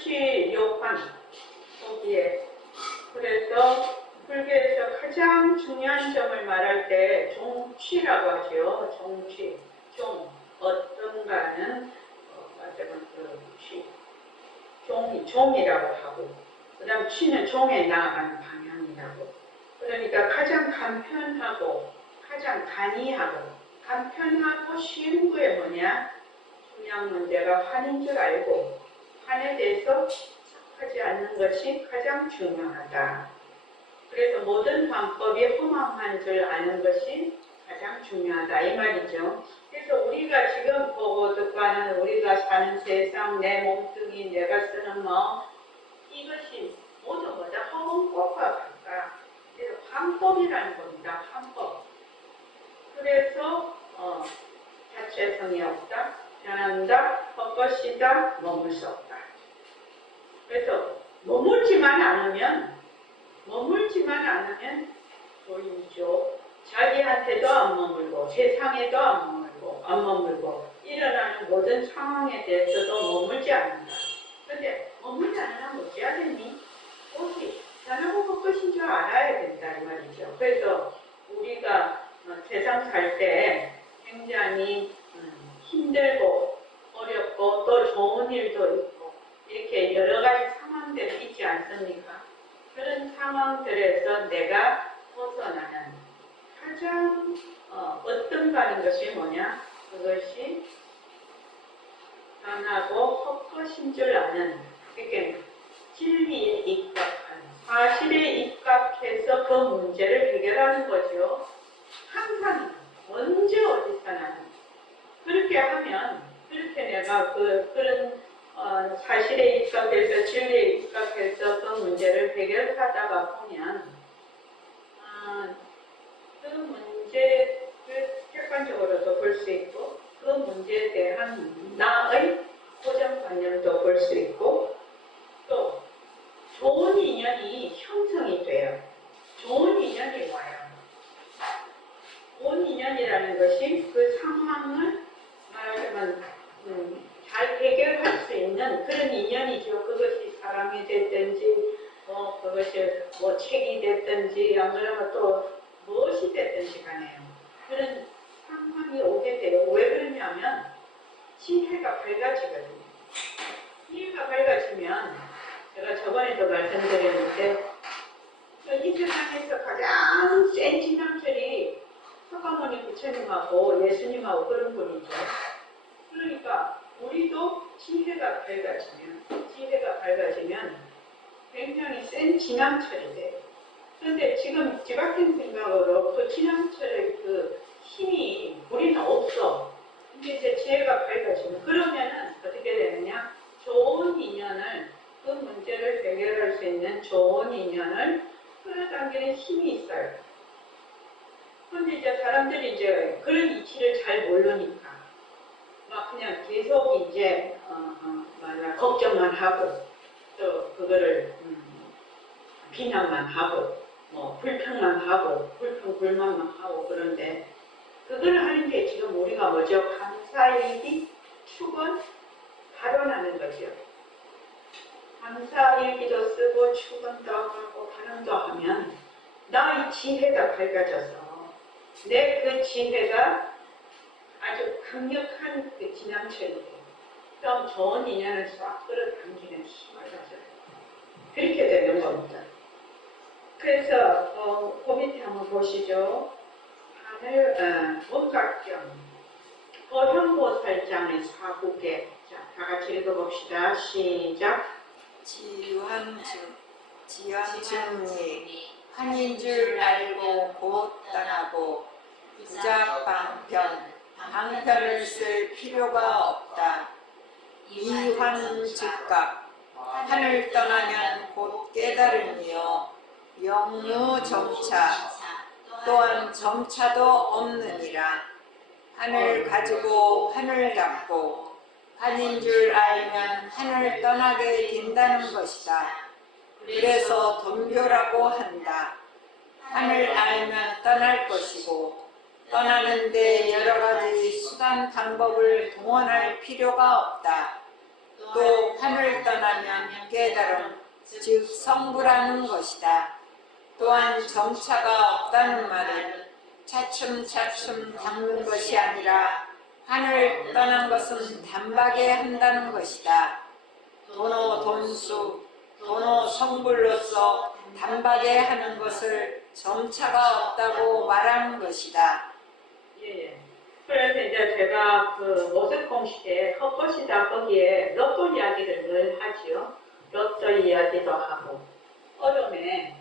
물질요한 거기에. 그래서 불교에서 가장 중요한 점을 말할 때 종취라고 하죠. 종취, 어떤가는 종이라고 하고, 그 다음 취는 종에 나아가는 방향이라고. 그러니까 가장 간편하고 가장 간이하고 간편하고 쉬운 게 뭐냐? 중요한 문제가 환인 줄 알고 환에 대해서 착하지 않는 것이 가장 중요하다. 그래서 모든 방법이 허망한 줄 아는 것이 가장 중요하다 이 말이죠. 그래서 우리가 지금 보고 듣고 하는 우리가 사는 세상, 내 몸뚱이, 내가 쓰는 마음, 이것이 모두 뭐다? 허문법과 같다. 그래서 환법이라는 겁니다. 환법. 그래서 자체성이 없다, 변한다, 헛것이다, 머물 수 없다. 그래서 머물지만 않으면 보이죠. 자기한테도 안 머물고 세상에도 안 머물고 일어나는 모든 상황에 대해서도 머물지 않는다. 근데 머물지 않으면 어찌해야 되니? 오직 변하고 헛것인 줄 알아야 된다 이 말이죠. 그래서 우리가 세상 살 때 굉장히 힘들고 어렵고 또 좋은 일도 있고 이렇게 여러 가지 상황들이 있지 않습니까? 그런 상황들에서 내가 벗어나는 가장 어떤가는 것이 뭐냐? 그것이 변하고 헛것인 줄 아는, 그러니까 진리에 입각하는, 사실에 입각해서 그 문제를 해결하는 거죠. 항상 언제 어디서나 그렇게 하면, 그렇게 내가 그런 사실에 입각해서 진리에 입각해서 그 문제를 해결하다가 보면 그 문제를 객관적으로도 볼 수 있고 그 문제에 대한 나의 고정관념도 볼 수 있고 또 좋은 인연이 형성이 돼요. 좋은 인연이 와요. 좋은 인연이라는 것이 그 상황을 말하자면 잘 해결할 수 있는 그런 인연이죠. 그것이 사람이 됐든지 그것이 책이 됐든지 안 그러면 또 무엇이 됐든지 간에요. 그런 상황이 오게 돼요. 왜 그러냐면 지혜가 밝아지거든요. 지혜가 밝아지면 제가 저번에도 말씀드렸는데 이 세상에서 가장 센 진앙철이 석가모니 부처님하고 예수님하고 그런 분이죠. 그러니까 우리도 지혜가 밝아지면 굉장히 센 진앙철이 돼요. 그런데 지금 지각된 생각으로 그 진앙철의 그 힘이 우리는 없어. 근데 이제 지혜가 밝아지면 그러면은 어떻게 되느냐? 좋은 인연을, 그 문제를 해결할 수 있는 좋은 인연을 끌어당기는 힘이 있어요. 근데 이제 사람들이 이제 그런 이치를 잘 모르니까 막 그냥 계속 이제 걱정만 하고 또 그거를 비난만 하고 불평만 하고 불평불만만 하고 그런데 그걸 하는 게 지금 우리가 뭐죠? 감사일기 축원 발언하는 거죠. 감사일기도 쓰고 축원도 하고 발언도 하면 나의 지혜가 밝아져서 내 그 지혜가 아주 강력한 그 진앙철이 돼요. 그럼 좋은 인연을 싹 끌어당기는 힘을 가져요. 그렇게 되는 겁니다. 그래서 그 밑에 한번 보시죠. 하늘 원각경 어현보살장의 사국에 자, 다 같이 읽어봅시다. 시작. 지연증이 한인 줄 알고 곧 떠나고 부작방편 방편을 쓸 필요가 없다. 이환즉각 하늘 떠나면 곧 깨달음이요 영무정차 또한 점차도 없느니라. 하늘 가지고 하늘 닫고 한인 줄 알면 하늘 떠나게 된다는 것이다. 그래서 돈교라고 한다. 하늘 알면 떠날 것이고 떠나는데 여러 가지 수단 방법을 동원할 필요가 없다. 또 환을 떠나면 깨달음, 즉 성부라는 것이다. 또한 정차가 없다는 말은 차츰차츰 닦는 것이 아니라 환을 떠난 것은 단박에 한다는 것이다. 도노 돈수, 도노 성불로서 단박에 하는 것을 정차가 없다고 말하는 것이다. 예. 그래서 이제 제가 그 모습 공식에 헛것이다 거기에 로또 이야기를 늘 하지요. 로또 이야기도 하고 얼음에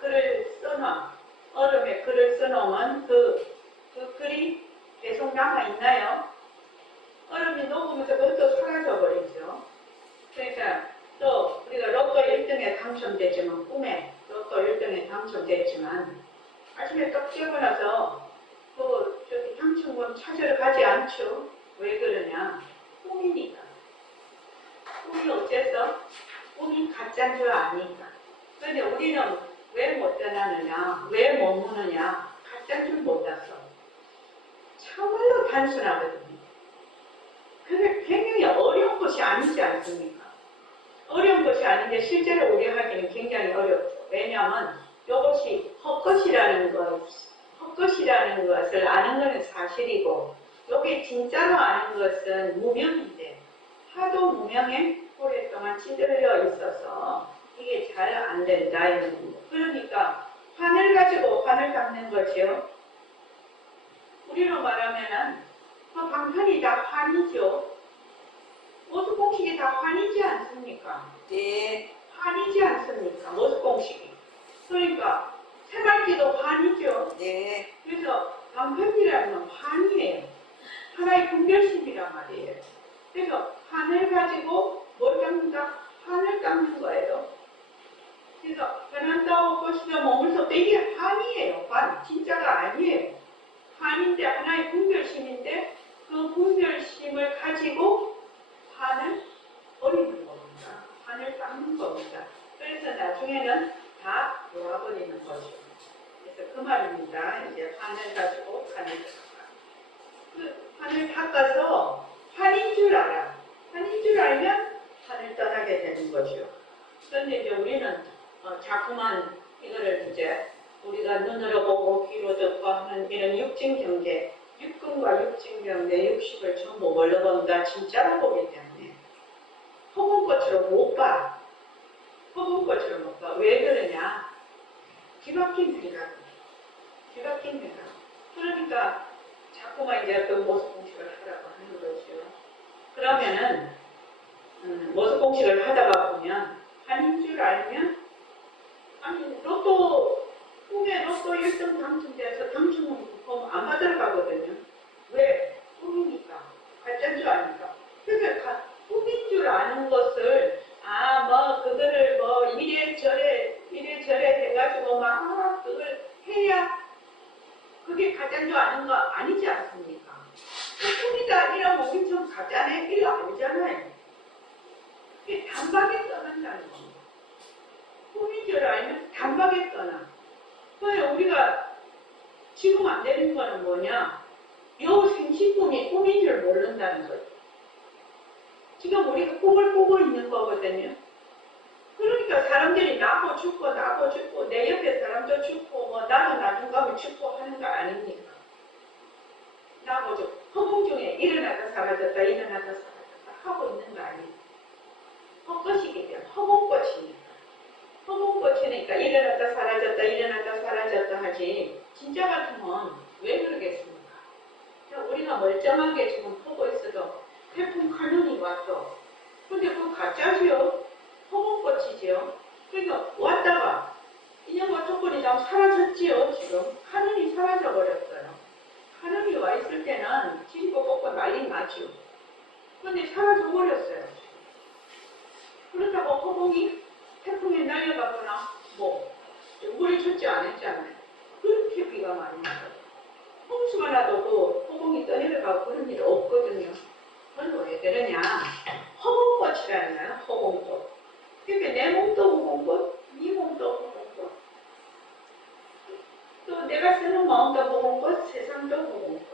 글을 써놔. 얼음에 글을 써놓으면 그 글이 계속 남아있나요? 얼음이 녹으면서 그것도 사라져버리죠. 그러니까 또 우리가 로또 1등에 당첨됐지만 꿈에 로또 1등에 당첨됐지만 아침에 딱 깨어나서 저기 당첨금 찾으러 가지 않죠. 왜 그러냐? 꿈이니까. 꿈이 어째서? 꿈이 가짜인 줄 아니까. 그런데 우리는 왜 못 떠나느냐? 왜 못 무느냐? 가짜인 줄 몰랐어. 참말로 단순하거든요. 그게 굉장히 어려운 것이 아니지 않습니까? 어려운 것이 아닌데 실제로 우리 하기는 굉장히 어렵죠. 왜냐하면 이것이 헛것이라는 것을 아는 것은 사실이고 이게 진짜로 아는 것은 무명인데 하도 무명에 오랫동안 찌들려 있어서 이게 잘 안 된다 이런 겁니다. 그러니까 환을 가지고 환을 닦는 거죠. 우리로 말하면은 방편이 다 환이죠. 모습 공식이 다 환이지 않습니까? 네. 환이지 않습니까? 모습 공식이. 그러니까 생활기도 환이죠. 네. 그래서 방편이라는 건 환이에요. 하나의 분별심이란 말이에요. 그래서 환을 가지고 뭘 닦는다? 환을 닦는 거예요. 그래서 변한다고 것이다 머물서 이게 환이에요. 환. 진짜가 아니에요. 환인데 하나의 분별심인데 그 분별심을 가지고 환을 버리는 겁니다. 환을 닦는 겁니다. 그래서 나중에는 다 놓아버리는 거죠. 그래서 그 말입니다. 이제 환을 가지고 환을 닦아. 그 환을 닦아서 환인 줄 알아. 환인 줄 알면 환을 떠나게 되는 거죠. 그런데 이제 우리는 자꾸만 이거를 이제 우리가 눈으로 보고 귀로 듣고 하는 이런 육진 경계, 육근과 육진 경계, 육식을 전부 뭘로 본다? 진짜로 보기 때문에 허공꽃으로 못 봐. 허공꽃으로 못 봐. 왜 그러냐? 뒤바뀐 생각. 그러니까 자꾸만 이제 그 모습 공식을 하라고 하는 거죠. 그러면은 모습 공식을 하다가 보면 한인 줄 알면 아니 꿈에 로또 1등 당첨돼서 당첨은 안 받으러 가거든요. 왜? 꿈이니까. 가짜인 줄 아니까. 그러니까 꿈인 줄 아는 것을 그거를 이래저래 해가지고 그걸 해야 그게 가짜인 줄 아는 거 아니지 않습니까? 꿈이다 이러면 우리 좀 가짜네? 이거 아니잖아요. 그게 단박에 떠난다는 겁니다. 꿈인 줄 알면 단박에 떠나. 그래서 우리가 지금 안 되는 거는 뭐냐? 요 생시꿈이 꿈인 줄 모른다는 거죠. 지금 우리가 꿈을 꾸고 있는 거거든요. 그러니까 사람들이 나고 죽고 내 옆에 사람도 죽고 나는 나중 가면 죽고 하는 거 아닙니까? 나고 죽고 허공 중에 일어났다 사라졌다 하고 있는 거 아닙니까? 헛것이기 때문에 허공꽃이니까 일어났다 사라졌다 하지 진짜 같으면 왜 그러겠습니까? 우리가 멀쩡하게 지금 보고 있어도 태풍 카눈이 왔어. 근데 그거 가짜지요? 허공꽃이지요? 그러니까 왔다가 인연과 조건이 다 사라졌지요. 지금 카눈이 사라져버렸어요. 카눈이 와 있을 때는 지리고 뻗고 난리 나죠. 근데 사라져버렸어요. 그렇다고 허공이 태풍에 날려가거나 물이 젖지 않았잖아요. 그렇게 비가 많이 나요. 홍수가 나도 그 허공이 떠내려가고 그런 일 없거든요. 그건 왜 그러냐? 허공꽃이라는 거야. 허공꽃. 그러니까 내 몸도 허공꽃, 네 몸도 허공꽃, 또 내가 쓰는 마음도 허공꽃, 세상도 허공꽃.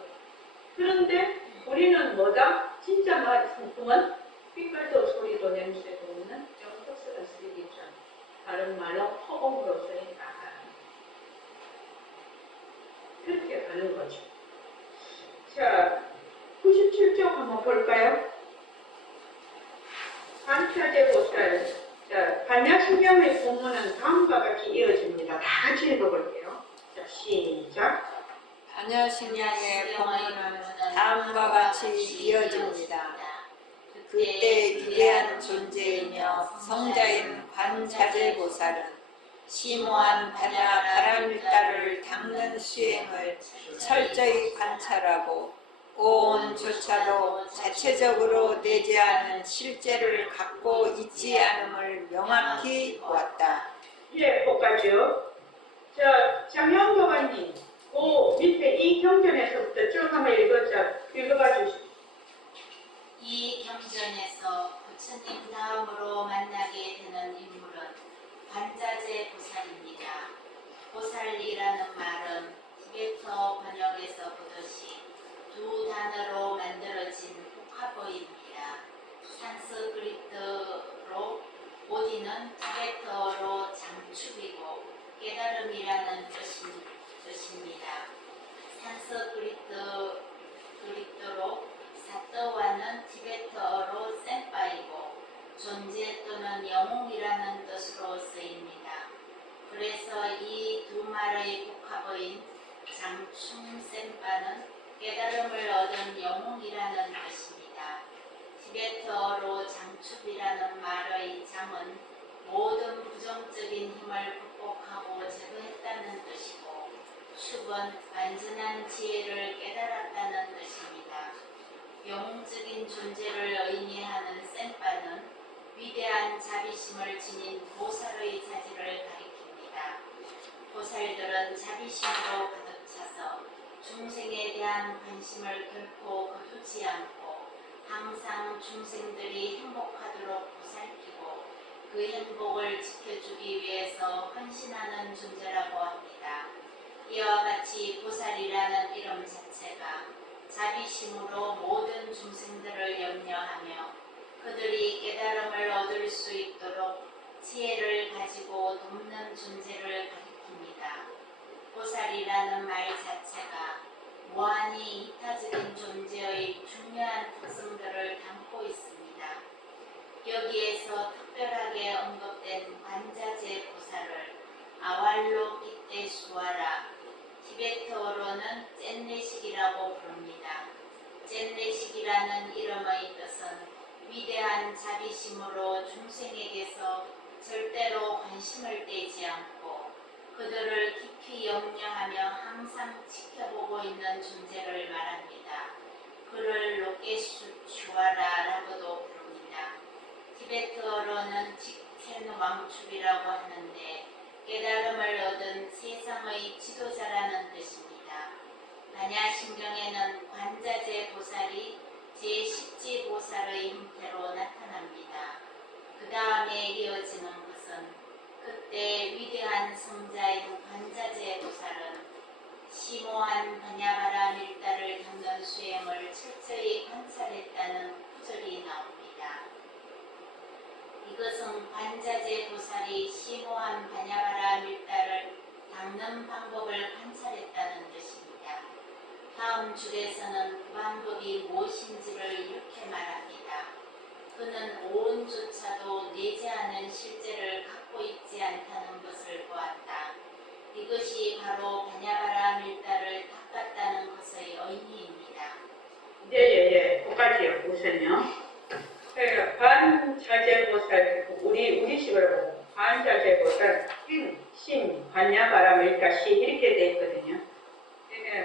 그런데 우리는 뭐다? 진짜 상품은 빛깔도 소리도 냄새도 없는 영특스러운 쓰레기장. 다른 말로 허공으로서의 나가. 그렇게 가는 거죠. 자, 97쪽 한번 볼까요? 관찰제 보살. 자, 반야신경의 본문은 다음과 같이 이어집니다. 다 같이 읽어볼게요. 자, 시작. 반야신경의 본문은 다음과 같이 이어집니다. 그때 위대한 존재이며 성자인 관자재보살은 심오한 반야 바람일다를 닦는 수행을 철저히 관찰하고 오온조차도 자체적으로 내재하는 실제를 갖고 있지 않음을 명확히 보았다. 예, 거기까지요. 자, 장영도관님, 그 밑에 이 경전에서부터 쭉 한번 읽어봐 주시죠. 이 경전에서 부처님 다음으로 만나게 되는 인물은 관자재 보살입니다. 보살이라는 말은 티베터 번역에서 보듯이 두 단어로 만들어진 복합어입니다. 산스크리트로 보디는 티베터로 장축이고 깨달음이라는 뜻입니다. 산스크리트로 사또와는 티베터어로 센파이고 존재 또는 영웅이라는 뜻으로 쓰입니다. 그래서 이 두 말의 복합어인 장충 센파는 깨달음을 얻은 영웅이라는 뜻입니다. 티베터어로 장축이라는 말의 장은 모든 부정적인 힘을 극복하고 제거했다는 뜻이고 축은 완전한 지혜를 깨달았다는 뜻입니다. 영웅적인 존재를 의미하는 센파는 위대한 자비심을 지닌 보살의 자질을 가리킵니다. 보살들은 자비심으로 가득 차서 중생에 대한 관심을 결코 거두지 않고 항상 중생들이 행복하도록 보살피고 그 행복을 지켜주기 위해서 헌신하는 존재라고 합니다. 이와 같이 보살이라는 이름 자체가 자비심으로 모든 중생들을 염려하며 그들이 깨달음을 얻을 수 있도록 지혜를 가지고 돕는 존재를 가리킵니다. 보살이라는 말 자체가 무한히 이타적인 존재의 중요한 특성들을 담고 있습니다. 여기에서 특별하게 언급된 관자재 보살을 아왈로키테수아라, 티베트어로는 젠레식이라고 부릅니다. 젠레식이라는 이름의 뜻은 위대한 자비심으로 중생에게서 절대로 관심을 떼지 않고 그들을 깊이 염려하며 항상 지켜보고 있는 존재를 말합니다. 그를 로케슈아라라고도 부릅니다. 티베트어로는 직텐 왕축이라고 하는데 깨달음을 얻은 세상의 지도자라는 뜻입니다. 반야신경에는 관자재 보살이 제10지 보살의 형태로 나타납니다. 그 다음에 이어지는 것은 그때 위대한 성자인 관자재 보살은 심오한 반야바라 밀다를 닦는 수행을 철저히 관찰했다는 구절이 나옵니다. 이것은 관자재 보살이 심오한 반야바라 밀다를 닦는 방법을 관찰했다는 뜻입니다. 다음 줄에서는 그 방법이 무엇인지를 이렇게 말합니다. 그는 오온조차도 내재하는 실제를 갖고 있지 않다는 것을 보았다. 이것이 바로 반야바라 밀다를 닦았다는 것의 의미입니다. 예. 거기까지요. 우선요. 관자재보살, 우리식으로 관자재보살, 심, 관야바라밀다시 이렇게 돼 있거든요.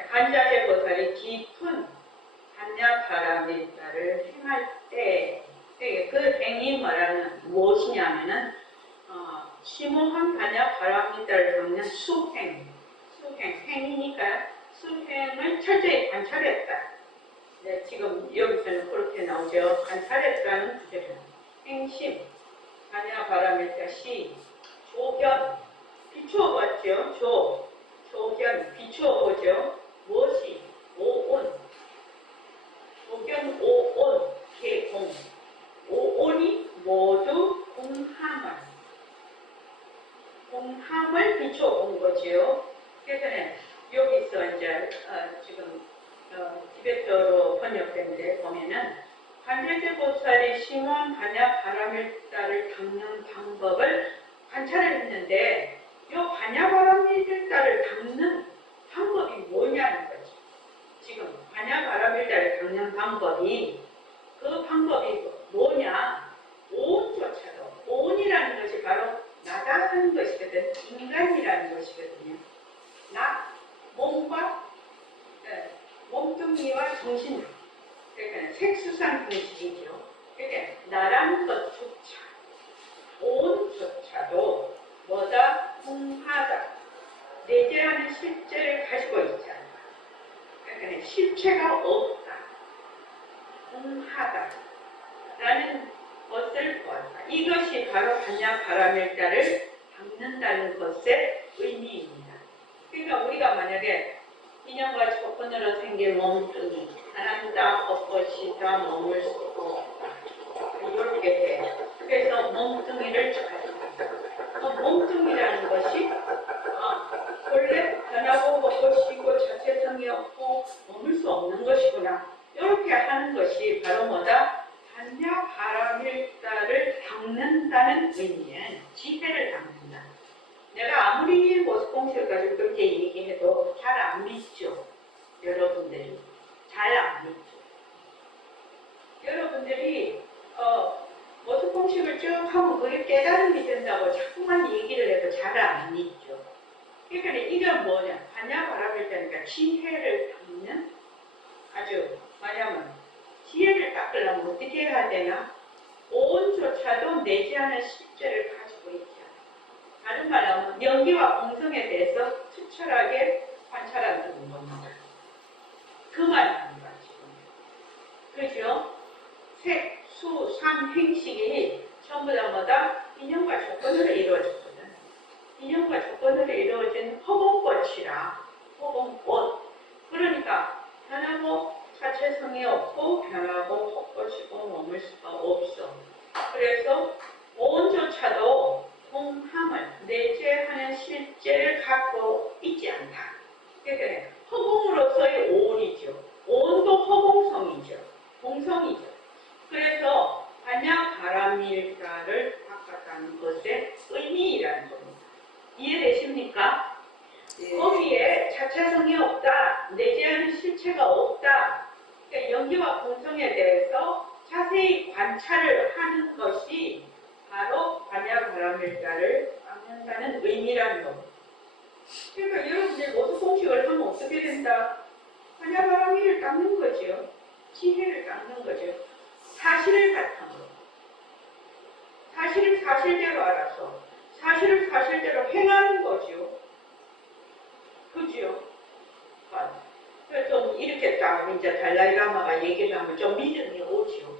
관자재보살이 깊은 반야바라밀다를 행할 때, 그 행이 무엇이냐면은 심오한 반야바라밀다를 닦는 행이니까 수행을 철저히 관찰했다. 네, 지금 여기서는 그렇게 나오죠. 관찰했다는 주제는 행심, 반야바라밀다 시, 조견, 비추어봤죠. 조견, 비추어보죠. 무엇이? 오온. 조견, 오온. 관제제 보살이 심원 반야 바라밀다를 닦는 방법을 관찰을 했는데 이 반야 바라밀다를 닦는 방법이 뭐냐는 거지. 지금 반야 바라밀다를 닦는 방법이 그 방법이 뭐냐? 오온조차도 오온이라는 것이 바로 나다 하는 것이거든. 인간이라는 것이거든요. 나, 몸과 몸뚱이와 정신, 그러니까 색수상 분식이죠. 그러니까 나라는 것조차, 오온조차도 뭐다? 공하다. 내재하는 실제를 가지고 있지 않다. 그러니까 실체가 없다. 공하다. 라는 것을 보았다. 이것이 바로 반야 바라밀다를 닦는다는 것의 의미입니다. 그러니까 우리가 만약에 인연과 조건으로 생긴 몸뚱이 하나다 뻣뻣이다 머물 수 없다 이렇게 돼. 그래서 몸뚱이를 찾습니다. 그 몸뚱이라는 것이 원래 변하고 뻣뻣이고 자체성이 없고 머물 수 없는 것이구나 이렇게 하는 것이 바로 뭐다? 반야 바라밀다를 닦는다는 의미는 지혜를 닦는다. 내가 아무리 모습 공식을 가지고 그렇게 얘기해도 잘 안 믿죠. 여러분들이 잘 안 믿죠. 여러분들이 모습 공식을 쭉 하면 그게 깨달음이 된다고 자꾸만 얘기를 해도 잘 안 믿죠. 그러니까 이건 뭐냐? 반야 바라밀다니까 지혜를 닦는 아주 뭐냐면 지혜를 닦으려면 어떻게 해야 되나? 오온조차도 내재하는 실제를 가지고 있지 않아. 다른 말로 하면 연기와 공성에 대해서 투철하게 관찰한다는 겁니다. 그 말입니다, 지금. 그죠? 색, 수, 삼, 행식이 전부 다 뭐다? 인연과 조건으로 이루어졌거든. 인연과 조건으로 이루어진 허공꽃이라, 허공꽃. 그러니까 변하고 자체성이 없고 변하고 헛것이고 머물 수가 없어. 그래서 오온조차도 공함을 내재하는 실제를 갖고 있지 않다. 그러니까 허공으로서의 오온이죠. 오온도 허공성이죠. 공성이죠. 그래서 반야 바라밀다를 바꿨다는 것의 의미라는 겁니다. 이해되십니까? 예. 거기에 자체성이 없다, 내재하는 실체가 없다. 그러니까 연기와 공성에 대해서 자세히 관찰을 하는 것이 바로 반야 바라밀다를 닦는다는 의미라는 겁니다. 그러니까 여러분들 모두 공식을 하면 어떻게 된다? 반야 바라밀을 닦는 거죠. 지혜를 닦는 거죠. 사실을 바탕으로. 사실을 사실대로 알아서 사실을 사실대로 행하는 거죠. 그죠? 그래서 좀 이렇게 딱 이제 달라이라마가 얘기를 하면 좀 믿음이 오죠.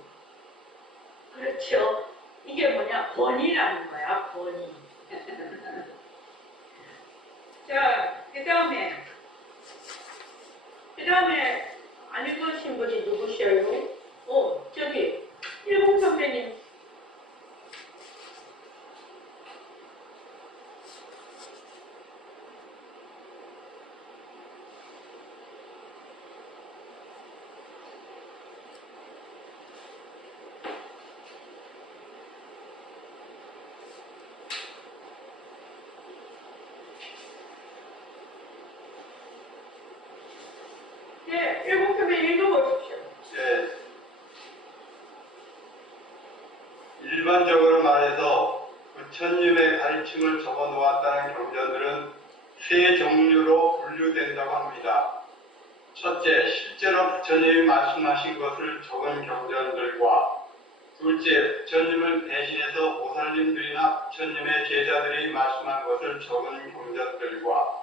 그렇죠? 이게 뭐냐? 권위라는 거야, 권위. 자, 그 다음에 안 읽으신 분이 누구시에요? 저기, 일공 선배님. 네, 일곱 선배님 읽어보십시오. 네. 일반적으로 말해서 부처님의 가르침을 적어 놓았다는 경전들은 세 종류로 분류된다고 합니다. 첫째, 실제로 부처님이 말씀하신 것을 적은 경전들과 둘째, 부처님을 대신해서 보살님들이나 부처님의 제자들이 말씀한 것을 적은 경전들과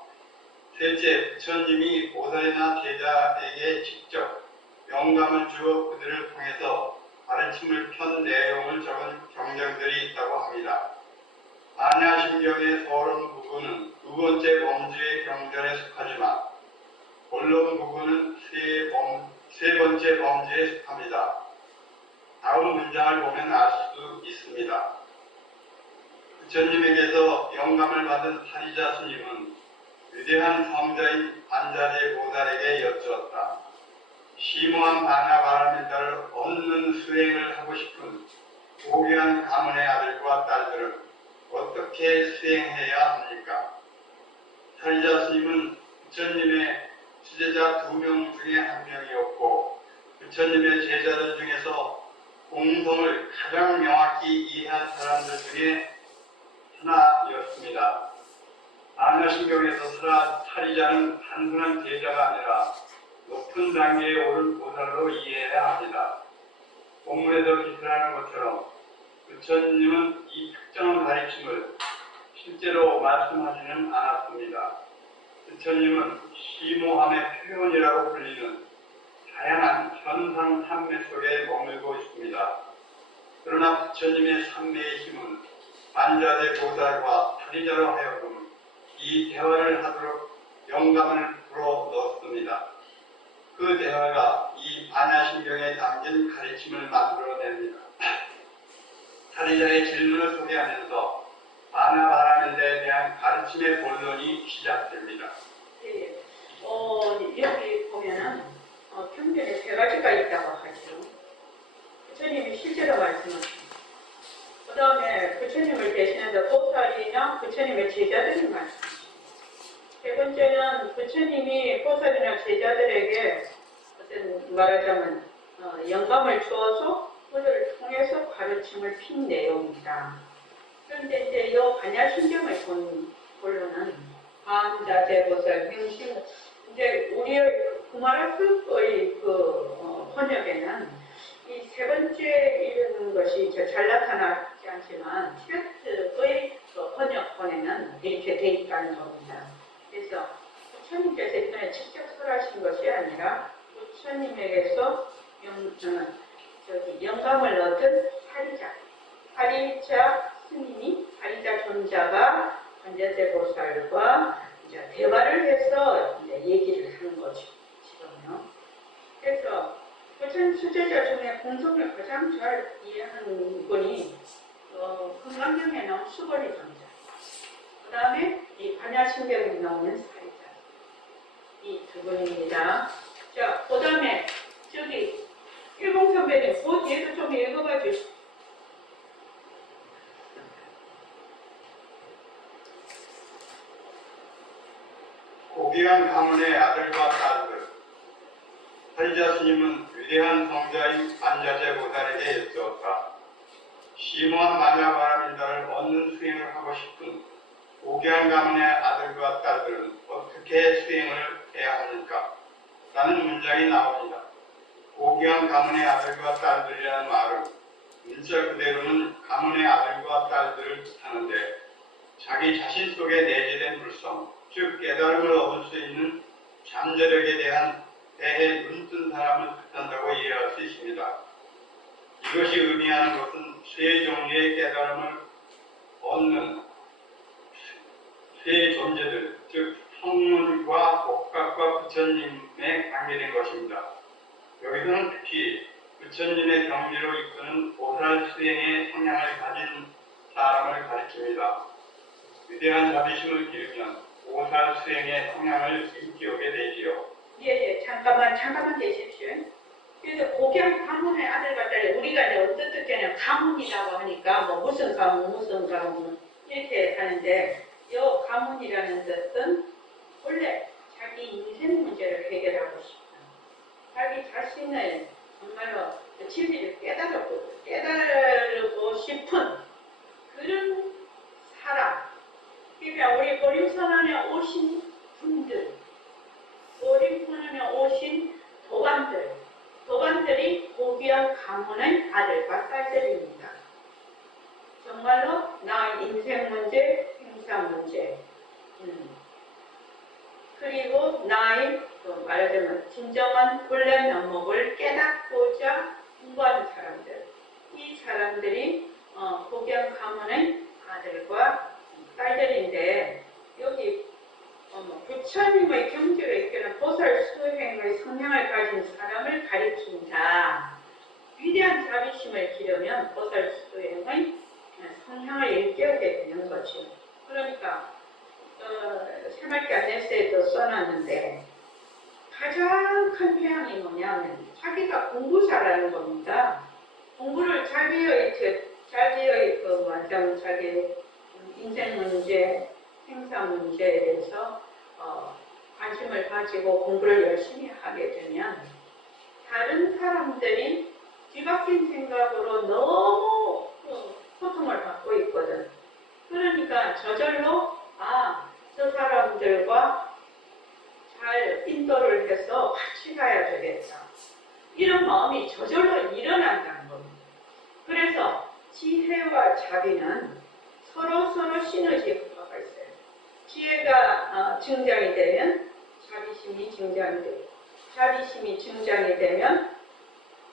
셋째, 부처님이 보살이나 제자에게 직접 영감을 주어 그들을 통해서 가르침을 편 내용을 적은 경전들이 있다고 합니다. 반야심경의 서론 부분은 두 번째 범주의 경전에 속하지만 본론 부분은 세 번째 범주에 속합니다. 다음 문장을 보면 알 수 있습니다. 부처님에게서 영감을 받은 타리자 스님은 위대한 성자인 안자제 보살에게 여쭈었다. 심오한 반야 바라밀다를 얻는 수행을 하고 싶은 고귀한 가문의 아들과 딸들은 어떻게 수행해야 합니까? 사리자 스님은 부처님의 지제자 2명 중에 한 명이었고 부처님의 제자들 중에서 공성을 가장 명확히 이해한 사람들 중에 하나였습니다. 반야심경에서 사리자는 단순한 제자가 아니라 높은 단계에 오른 보살로 이해해야 합니다. 본문에서 기술하는 것처럼 부처님은 이 특정한 가르침을 실제로 말씀하지는 않았습니다. 부처님은 심오함의 표현이라고 불리는 다양한 현상 삼매 속에 머물고 있습니다. 그러나 부처님의 삼매의 힘은 반자재 보살과 사리자로 하여금 이 대화를 하도록 영감을 불어넣었습니다. 그 대화가 이 반야심경에 담긴 가르침을 만들어냅니다. 사리자의 질문을 소개하면서 반야바라밀다에 대한 가르침의 본론이 시작됩니다. 네. 여기 보면은 경전에 3가지가 있다고 하죠. 부처님이 실제로 말씀하십니다. 그 다음에 부처님을 대신해서 보살이나 부처님의 제자들이 말씀하십니다. 세 번째는 부처님이 보살이나 제자들에게 어떤 말하자면 영감을 주어서 그들을 통해서 가르침을 핀 내용이다. 그런데 이제 이 반야심경을 본 본론은 반자재보살 행심 이제 우리의 구마라스의 번역에는 이 3번째 이런 것이 이제 잘 나타나지 않지만 티베트의 번역본에는 이렇게 돼 있다는 겁니다. 그래서 부처님께서 이번에 직접 설하신 것이 아니라 부처님에게서 영감을 얻은 사리자 스님이 사리자 존자가 반자재보살과 이제 대화를 해서 이제 얘기를 하는 거죠. 지금요. 그래서 부처님 수제자 중에 공성을 가장 잘 이해하는 분이 금강경에 나온 수거리 존자. 그 다음에 이 반야심경에 나오는 사리자. 이 2분입니다. 자, 그 다음에 저기 일공 선배님, 그 뒤에도 좀 읽어봐 주시죠. 고귀한 가문의 아들과 딸들. 사리자 스님은 위대한 성자인 반자재 보살에게 여쭈었다. 심오한 반야바라밀다를 얻는 수행을 하고 싶은 고귀한 가문의 아들과 딸들은 어떻게 수행을 해야 합니까? 라는 문장이 나옵니다. 고귀한 가문의 아들과 딸들이라는 말은 문자 그대로는 가문의 아들과 딸들을 뜻하는데 자기 자신 속에 내재된 불성, 즉 깨달음을 얻을 수 있는 잠재력에 대한 대해 눈뜬 사람을 뜻한다고 이해할 수 있습니다. 이것이 의미하는 것은 세 종류의 깨달음을 얻는 세 존재들, 즉 성문과 복각과 부처님에 관계된 것입니다. 여기서는 특히 부처님의 경지로 이끄는 보살 수행의 성향을 가진 사람을 가리킵니다. 위대한 자비심을 기르면 보살 수행의 성향을 일깨우게 되지요. 예, 잠깐만 계십시오. 그래서 고귀한 가문의 아들과 딸, 우리가 이제 어떻게는 가문이라고 하니까 뭐 무슨 가문 이렇게 하는데 이 가문이라는 뜻은 원래 자기 인생 문제를 해결하고 싶다. 자기 자신을 정말로 진리를 깨달고 싶은 그런 사람. 그러니까 우리 보림선언에 오신 분들, 보림선언에 오신 도반들이 고귀한 가문의 아들과 딸들입니다. 정말로 나의 인생 문제, 행사 문제, 그리고 나의 말하자면 진정한 본래 면목을 깨닫고자 공부하는 사람들, 이 사람들이 고귀한 가문의 아들과 딸들인데 여기 부처님의 경지로 이끄는 보살 수행의 성향을 가진 사람을 가리킨다. 위대한 자비심을 기르면 보살 수행의 성향을 일깨우게 되는 거죠. 그러니까 새말기 안내서에도 써놨는데 가장 큰 태양이 뭐냐면 자기가 공부 잘하는 겁니다. 공부를 잘 되어 있고 완전 자기 인생 문제, 행사 문제에 대해서 관심을 가지고 공부를 열심히 하게 되면 다른 사람들이 뒤바뀐 생각으로 너무 고통을 받고 있거든. 그러니까 저절로 저 사람들과 잘 인도를 해서 같이 가야 되겠다. 이런 마음이 저절로 일어난다는 겁니다. 그래서 지혜와 자비는 서로 시너지 효과가 있어요. 지혜가 증장이 되면 자비심이 증장이 되고 자비심이 증장이 되면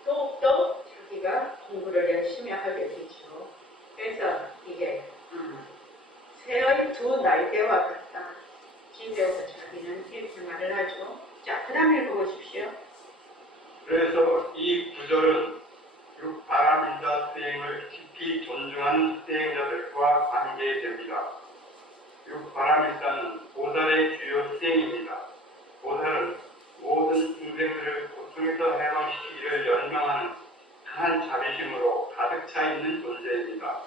더욱더 자기가 공부를 열심히 하게 되죠. 그래서 이게 새의 두 날개와 같다. 지혜와 자비는 이렇게 말을 하죠. 자, 그 다음 읽어보십시오. 그래서 이 구절은 육바라밀다 수행을 깊이 존중하는 수행자들과 관계됩니다. 육바라밀다는 보살의 주요 수행입니다. 보살은 모든 중생들을 고통에서 해방시키기를 연명하는 강한 자비심으로 가득 차 있는 존재입니다.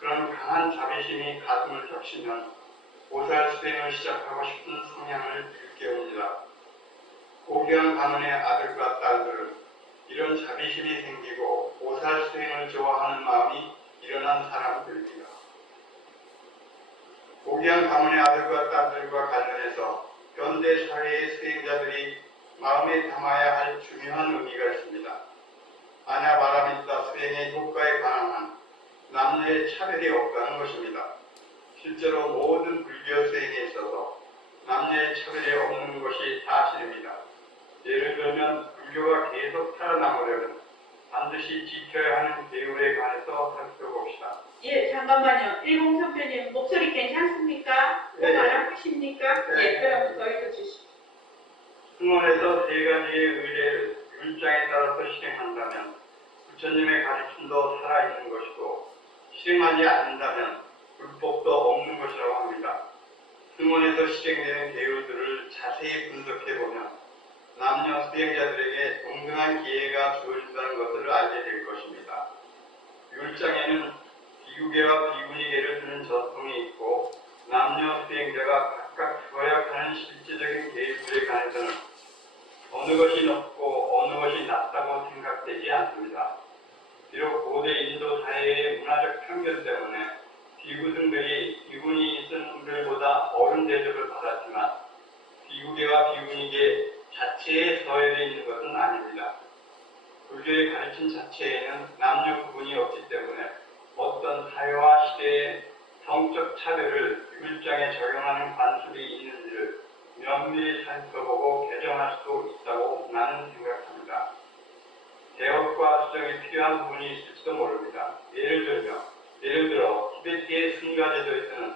그런 강한 자비심이 가슴을 적시면 보살 수행을 시작하고 싶은 성향을 일깨웁니다. 고귀한 가문의 아들과 딸들은 이런 자비심이 생기고 보살 수행을 좋아하는 마음이 일어난 사람들입니다. 고귀한 가문의 아들과 딸들과 관련해서 현대 사회의 수행자들이 마음에 담아야 할 중요한 의미가 있습니다. 아냐바라미타 수행의 효과에 관한 남녀의 차별이 없다는 것입니다. 실제로 모든 불교 수행에 있어서 남녀의 차별이 없는 것이 사실입니다. 예를 들면 불교가 계속 살아남으려면 반드시 지켜야 하는 계율에 관해서 살펴봅시다. 예, 잠깐만요. 10선배님 목소리 괜찮습니까? 네. 말하십니까? 네. 예, 그럼 더 읽어주시죠. 승원에서 세 가지의 의례를 율장에 따라서 실행한다면 부처님의 가르침도 살아있는 것이고 실행하지 않는다면 불법도 없는 것이라고 합니다. 승원에서 실행되는 계율들을 자세히 분석해보면 남녀 수행자들에게 동등한 기회가 주어진다는 것을 알게 될 것입니다. 율장에는 비구계와 비구니계를 두는 전통이 있고 남녀 수행자가 각각 서약하는 실제적인 계율들에 관해서는 어느 것이 높고 어느 것이 낮다고 생각되지 않습니다. 비록 고대 인도 사회의 문화적 편견 때문에 비구등들이 비구니 스님들보다 어른 대접을 받았지만 비구계와 비구니계 자체에 서열되어 있는 것은 아닙니다. 불교의 가르침 자체에는 남녀 구분이 없기 때문에 어떤 사회와 시대의 성적 차별을 율장에 적용하는 관습이 있는지를 면밀히 살펴보고 개정할 수도 있다고 나는 생각합니다. 개혁과 수정이 필요한 부분이 있을지도 모릅니다. 예를 들어 티베트의 승가제도에서는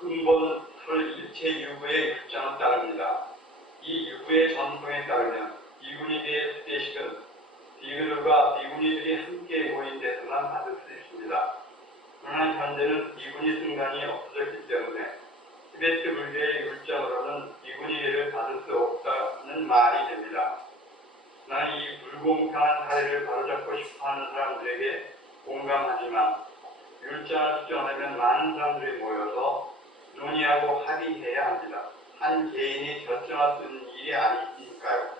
근본 설일체 유구의 율장은 따릅니다. 이 유구의 전통에 따르면 비구니계의 수계식은 비구들과 비구니들이 함께 모인 데서만 받을 수 있습니다. 그러나 현재는 비구니 승간이 없어졌기 때문에 티베트 불교의 율장으로는 비구니계를 받을 수 없다는 말이 됩니다. 나는 이 불공평한 사회를 바로잡고 싶어하는 사람들에게 공감하지만 율장을 수정하려면 많은 사람들이 모여서 논의하고 합의해야 합니다. 한 개인이 결정할 수 있는 일이 아니니까요.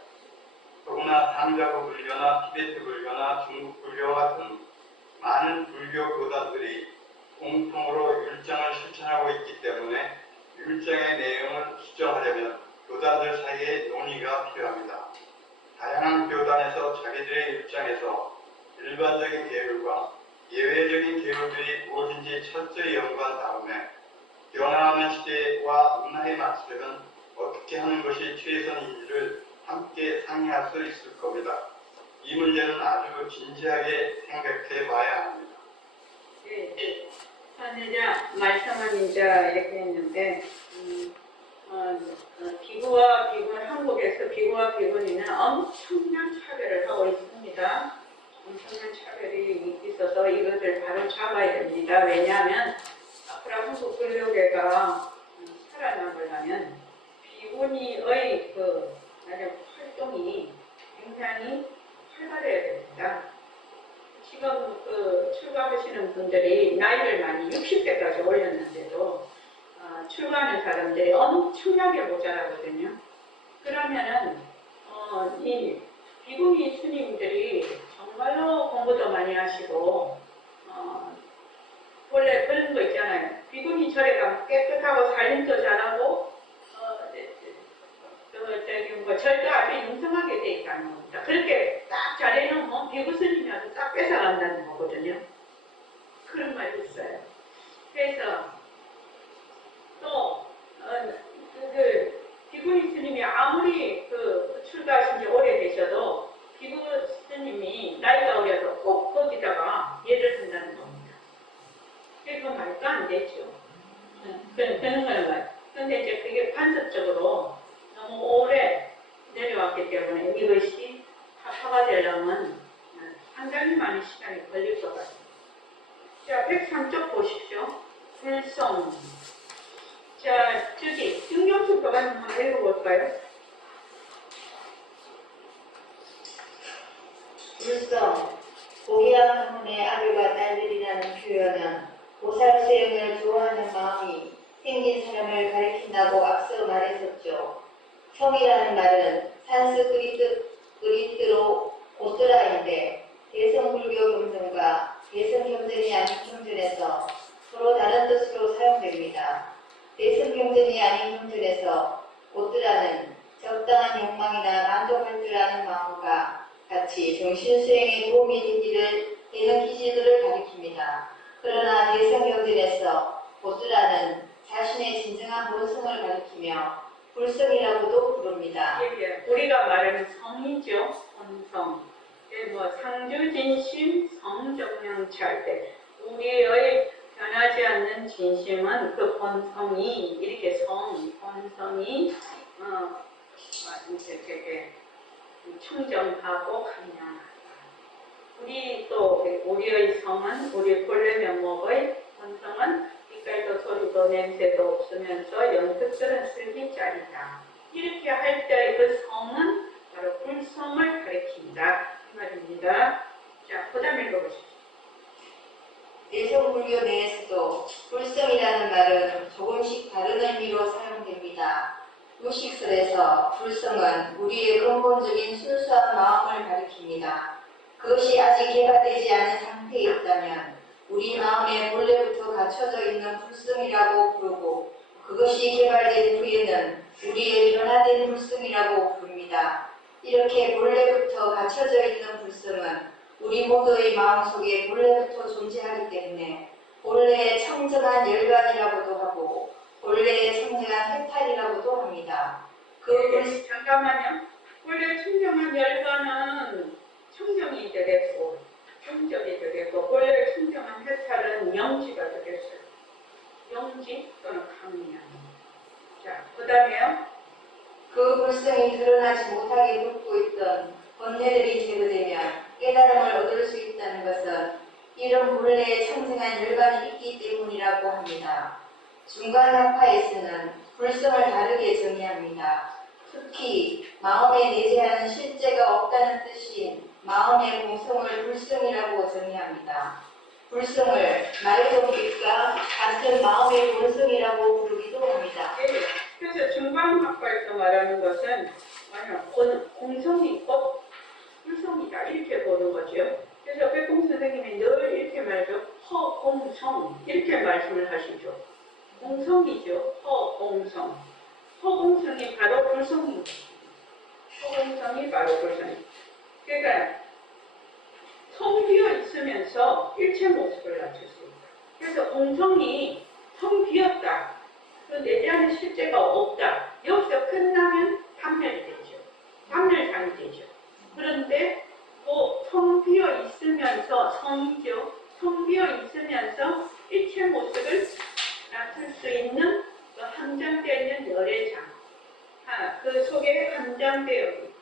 더구나 상자부 불교나 티베트 불교나 중국 불교 같은 많은 불교 교단들이 공통으로 율장을 실천하고 있기 때문에 율장의 내용을 수정하려면 교단들 사이에 논의가 필요합니다. 다양한 교단에서 자기들의 율장에서 일반적인 계율과 예외적인 계율들이 무엇인지 철저히 연구한 다음에 변화하는 시대와 문화에 맞추려면 어떻게 하는 것이 최선인지를 함께 상의할 수 있을 겁니다. 이 문제는 아주 진지하게 생각해 봐야 합니다. 네. 이제 말씀은 이제 이렇게 했는데 비구와 비군 한국에서 비구와 비군이는 엄청난 차별을 하고 있습니다. 엄청난 차별이 있어서 이것을 바로 잡아야 됩니다. 왜냐하면 앞으로 한국 불교계가 살아남으려면 비구니의 활동이 굉장히 활발해야 됩니다. 지금 출가하시는 분들이 나이를 많이 60대까지 올렸는데도 출가하는 사람들이 엄청나게 모자라거든요. 그러면은 이 비구니 스님들이 정말로 공부도 많이 하시고 원래 그런 거 있잖아요. 비구니 절에 가면 깨끗하고 살림도 잘하고 절도 아주 융성하게 돼 있다는 겁니다. 그렇게 딱 잘해놓으면 비구 스님이라도 싹 뺏어간다는 거거든요. 그런 말이 있어요. 그래서 또 비구니 스님이 아무리 출가하신 지 오래되셔도 비구 스님이 나이가 어려서 꼭 거기다가 예를 든다는 겁니다. 그게 말도 안 되죠. 그런 거는 말. 근데 이제 그게 간접적으로 너무 오래 내려왔기 때문에 이것이 타파가 되려면 상당히 많은 시간이 걸릴 것 같아요. 자, 103쪽 보십시오. 불성. 자, 저기 승경수 교관님 한번 읽어볼까요? 불성, 고귀한 가문의 아들과 딸들이라는 표현은 보살 수행을 좋아하는 마음이 생긴 사람을 가리킨다고 앞서 말했었죠. 성이라는 말은 산스크리트로 오스라인데 대성불교 경전과 대성경전이 아닌 경전에서 서로 다른 뜻으로 사용됩니다. 대성경전이 아닌 경전에서 오스라는 적당한 욕망이나 만족할 줄 아는 마음과 같이 정신수행에 도움이 되는 기질들을 가리킵니다. 그러나 대성경전에서 오스라는 자신의 진정한 본성을 가리키며 불성이라고도 부릅니다. 우리가 말하는 성이죠. 본성. 상주진심, 성정량찰. 우리의 변하지 않는 진심은 그 본성이 이렇게 본성이 청정하고 강량하다. 우리의 성은 우리 본래 면목의 본성은 빛깔도 소리도 냄새도 없으면서 연극들은 슬기짜리다. 이렇게 할 때 그 성은 바로 불성을 가리킨다. 이 말입니다. 자, 그 다음에 읽어보십시오. 대성불교 내에서도 불성이라는 말은 조금씩 다른 의미로 사용됩니다. 유식설에서 불성은 우리의 근본적인 순수한 마음을 가리킵니다. 그것이 아직 개발되지 않은 상태에 있다면 우리 마음에 본래부터 갖춰져 있는 불성이라고 부르고 그것이 개발된 후에는 우리의 변화된 불성이라고 부릅니다. 이렇게 본래부터 갖춰져 있는 불성은 우리 모두의 마음속에 본래부터 존재하기 때문에 본래의 청정한 열반이라고도 하고 본래의 청정한 해탈이라고도 합니다. 잠깐만요. 본래 청정한 열반은 청정이 되겠고 청정이 되겠고 본래 청정한 해탈은 영지가 되겠어요. 영지 또는 강량. 자, 그 다음에요. 그 불성이 드러나지 못하게 묻고 있던 번뇌들이 제거되면 깨달음을 얻을 수 있다는 것은 이런 본래의 청정한 열반이 있기 때문이라고 합니다. 중간학파에서는 불성을 다르게 정의합니다. 특히 마음에 내재하는 실제가 없다는 뜻인 마음의 공성을 불성이라고 정의합니다. 불성을 말동빛과 같은 마음의 본성이라고 부르기도 합니다. 그래서 중간학파에서 말하는 것은 공성이 있고 불성이다 이렇게 보는 거죠. 그래서 백공 선생님이 늘 이렇게 말하죠. 허공성 이렇게 말씀을 하시죠. 공성이죠. 허공성. 허공성이 바로 불성입니다. 허공성이 바로 불성입니다. 그러니까 텅 비어 있으면서 일체 모습을 갖출 수 있다. 그래서 공성이 텅 비었다. 그 내재하는 실제가 없다. 여기서 끝나면 판멸이 되죠. 판멸상이 되죠. 그런데 텅 비어 있으면서 성이죠. 텅 비어 있으면서 일체 모습을 나타낼 수 있는 그 함장되어 있는 열의 장. 그 속에 함장되어 있다.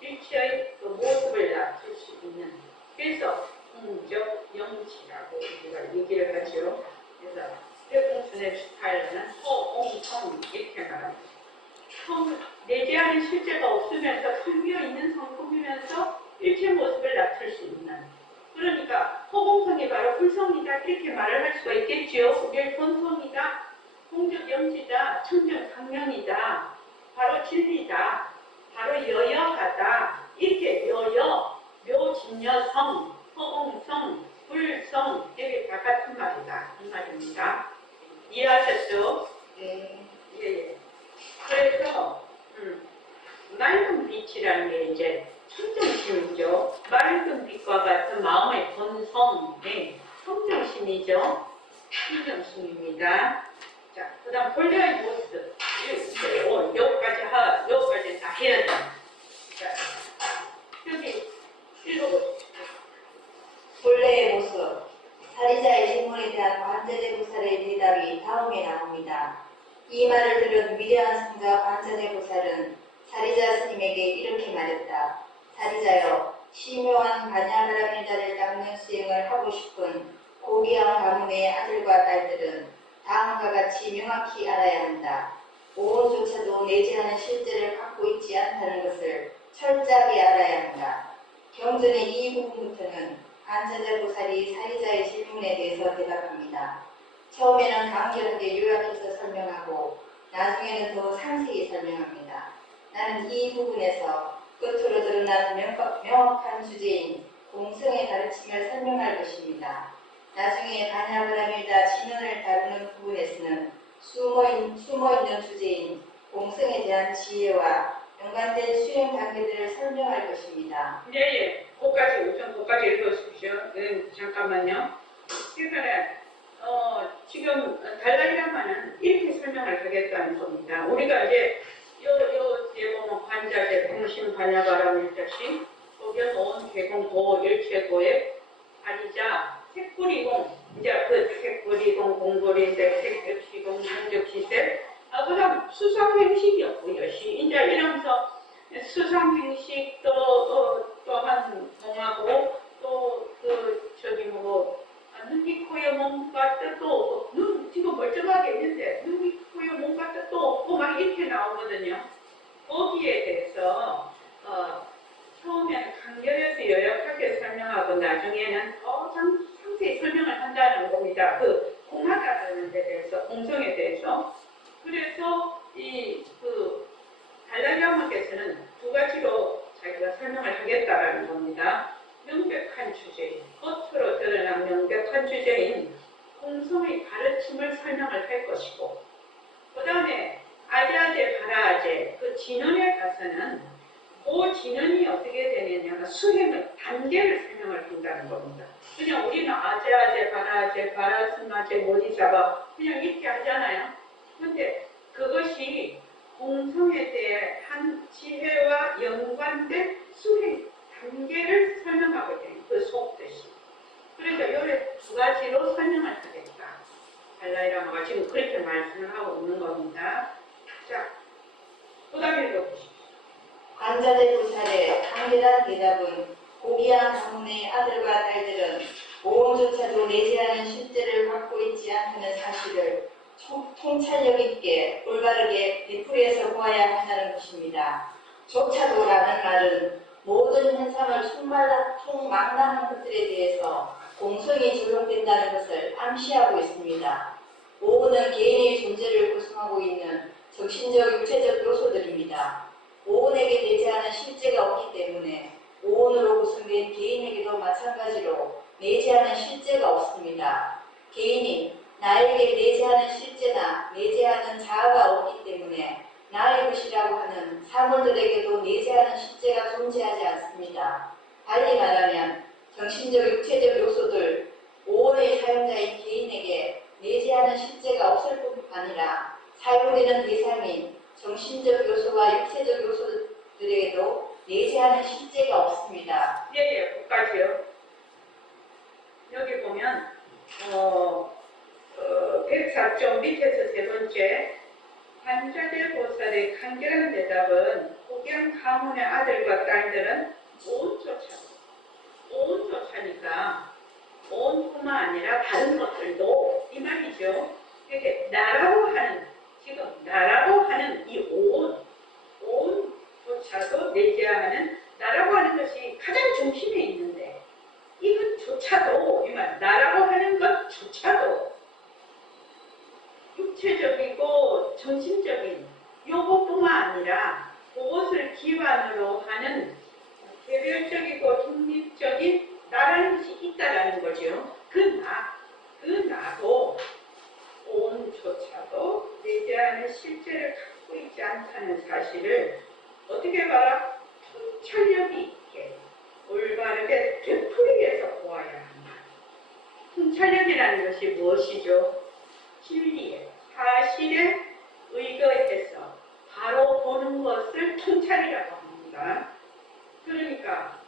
일체의 그 모습을 나타낼 수 있는. 그래서 공적 영지라고 우리가 얘기를 하죠. 그래서 백공순의 스타일은 허공성 이렇게 말합니다. 내재하는 실제가 없으면서 불비어 있는 성품이면서 일체 모습을 나타낼 수 있는, 그러니까 허공성이 바로 불성이다 이렇게 말을 할 수가 있겠지요. 멸본성이다, 공적영지다, 청정상명이다, 바로 진리다, 바로 여여하다, 이렇게 여여, 묘진여성, 허공성, 불성, 이게 다 같은 말이다 이 말입니다. 이해하셨죠? 네. 예. 그래서 맑은 빛이라는 게 이제 청정심이죠. 맑은 빛과 같은 마음의 본성의 청정심이죠. 청정심입니다. 자, 그 다음 본래의 모습. 여기까지 다 해야 돼. 자, 여기 읽어보시죠. 본래의 모습. 사리자의 질문에 대한 관자재보살의 대답이 다음에 나옵니다. 이 말을 들은 위대한 성자 관자재보살은 사리자 스님에게 이렇게 말했다. 사리자여, 심묘한 반야바라밀다를 닦는 수행을 하고 싶은 고귀한 가문의 아들과 딸들은 다음과 같이 명확히 알아야 한다. 오온조차도 내재하는 실제를 갖고 있지 않다는 것을 철저하게 알아야 한다. 경전의 이 부분부터는 관자재보살이 사리자의 질문에 대해서 대답합니다. 처음에는 간결하게 요약해서 설명하고 나중에는 더 상세히 설명합니다. 나는 이 부분에서 끝으로 드러나는 명확한 주제인 공성의 가르침을 설명할 것입니다. 나중에 반야브라밀다 진언을 다루는 부분에서는 숨어있는 주제인 공성에 대한 지혜와 연관된 수행 단계들을 설명할 것입니다. 예. 거기까지 읽어주십시오. 잠깐만요. 그러니까 지금 달라이라마는 이렇게 설명을 하겠다는 겁니다. 우리가 이제 뒤에 보면 관자재, 공심, 반야바라밀다시, 거기에 온 개공고, 일체고의 아리자, 색구리공, 이제 그 색구리공, 공돌인데 색적시공, 공적시색, 그 다음 수상행식이었고요. 이제 이러면서 수상행식 또한 동하고 또 눈이 코에 몸과 뜻도 없고, 눈 지금 멀쩡하게 있는데 눈이 코에 몸과 뜻도 없고 막 이렇게 나오거든요. 거기에 대해서 처음에는 간결해서 요약하게 설명하고 나중에는 더 상세히 설명을 한다는 겁니다. 그 공하다는 데 대해서, 공성에 대해서. 그래서 달라이라마께서는 두 가지로 자기가 설명을 하겠다라는 겁니다. 명백한 주제인, 겉으로 드러난 명백한 주제인 공성의 가르침을 설명을 할 것이고, 그 다음에 아자제, 바라아제, 그 진언에 가서는 그 진언이 어떻게 되느냐면 수행의 단계를 설명을 한다는 겁니다. 그냥 우리는 아자제, 바라아제, 바라스마제, 모지사바 그냥 이렇게 하잖아요. 근데 그것이 공성에 대한 지혜와 연관된 수행 단계를 설명하거든요. 그 속뜻이. 그러니까 이렇게 두 가지로 설명을 하겠다. 달라이라마가 지금 그렇게 말씀을 하고 있는 겁니다. 자, 그 다음에 읽어보십시오. 관자재보살의 간결한 대답은 고귀한 가문의 아들과 딸들은 오온조차도 내재하는 실제를 갖고 있지 않다는 사실을 통찰력 있게 올바르게 되풀이해서 보아야 한다는 것입니다. 조차도라는 말은 모든 현상을 총망라한 것들에 대해서 공성이 적용된다는 것을 암시하고 있습니다. 오온은 개인의 존재를 구성하고 있는 정신적, 육체적 요소들입니다. 오온에게 내재하는 실제가 없기 때문에 오온으로 구성된 개인에게도 마찬가지로 내재하는 실제가 없습니다. 개인이 나에게 내재하는 실제나 내재하는 자아가 없기 때문에 나의 것이라고 하는 사물들에게도 내재하는 실제가 존재하지 않습니다. 달리 말하면 정신적, 육체적 요소들, 오온의 사용자인 개인에게 내재하는 실제가 없을 뿐 아니라 사용되는 대상인 정신적 요소와 육체적 요소들에게도 내재하는 실제가 없습니다. 거기까지요. 여기 보면 104쪽 밑에서 세 번째 관자재보살의 간결한 대답은 고귀한 가문의 아들과 딸들은 오온조차니까 오온뿐만 아니라 다른 것들도 이 말이죠. 이렇게 나라고 하는 이 오온, 온조차도 내재하는 나라고 하는 것이 가장 중심에 있는데 이것조차도 나라고 하는 것조차도 육체적이고 정신적인 요것뿐만 아니라 그것을 기반으로 하는 개별적이고 독립적인 나라는 것이 있다라는 거죠. 그 나도 온조차도 내재하는 실제를 갖고 있지 않다는 사실을 어떻게 봐라? 통찰력 있게 올바르게 되풀이해서 보아야 한다. 통찰력이라는 것이 무엇이죠? 진리에, 사실에 의거해서 바로 보는 것을 통찰이라고 합니다. 그러니까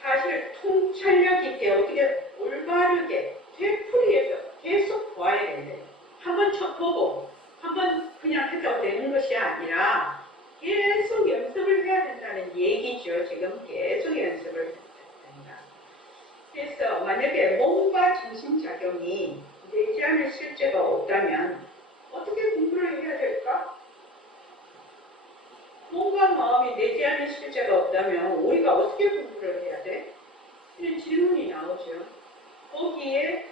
사실 통찰력 있게 어떻게 올바르게 되풀이해서 계속 보아야 되는데 한번 쳐 보고 한번 그냥 해도 되는 것이 아니라 계속 연습을 해야 된다는 얘기죠. 지금 계속 연습을 해야 된다. 그래서 만약에 몸과 정신작용이 내재하는 실제가 없다면 어떻게 공부를 해야 될까? 몸과 마음이 내재하는 실제가 없다면 우리가 어떻게 공부를 해야 돼? 이런 질문이 나오죠. 거기에